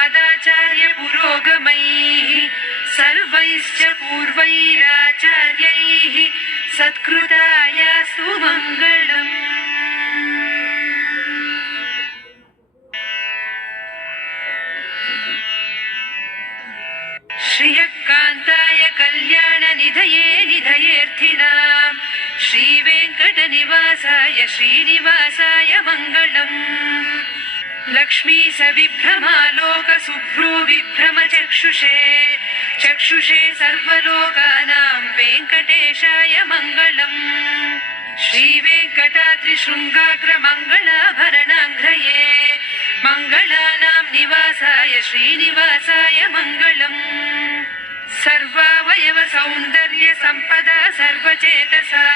मदाचार्य पुरोगमैः सर्वैश्च पूर्वैराचार्यैः सत्कृतायास्तु मङ्गलम्। श्रियकान्ताय कल्याणनिधये निधयेऽर्थिनाम् श्रीवेङ्कटनिवासाय श्रीनिवासाय मङ्गलम्। लक्ष्मी सविभ्रमालोकसुभ्रू विभ्रमचक्षुषे चक्षुषे सर्वलोकानां वेङ्कटेशाय मङ्गलम्। श्रीवेङ्कटाद्रिशृङ्गाग्रमङ्गलाभरणाङ्घ्रये मङ्गलानां निवासाय श्रीनिवासाय मङ्गलम्। सर्वावयव सौन्दर्य सम्पदा सर्वचेतसा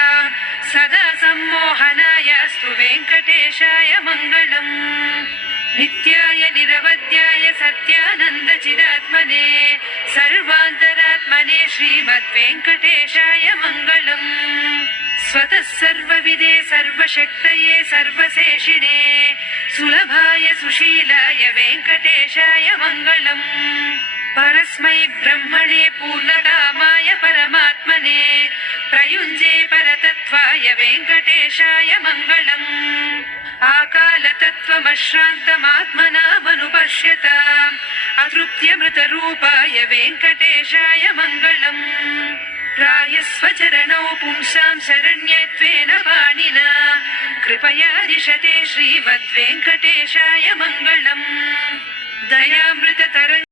सदा सम्मोहनायास्तु वेङ्कटेशाय मङ्गलम्। नित्याय निरवध्याय सत्यानन्दचिदात्मने सर्वान्तरात्मने श्रीमद्वेङ्कटेशाय मङ्गलम्। स्वतः सर्वविदे सर्वशक्तये सर्वशेषिणे सुलभाय सुशीलाय वेङ्कटेशाय मङ्गलम्। परस्मै ब्रह्मणे पूर्णकामाय परमात्मने प्रयुञ्जे परतत्त्वाय वेङ्कटेशाय मङ्गलम्। आकालतत्त्वमश्रान्तमात्मनामनुपश्यताम् अतृप्त्यमृतरूपाय वेङ्कटेशाय मङ्गलम्। रायस्वचरणौ पुंसां शरण्यत्वेन पाणिना कृपया दिशते श्रीमद्वेङ्कटेशाय मङ्गलम्। दयामृततरङ्ग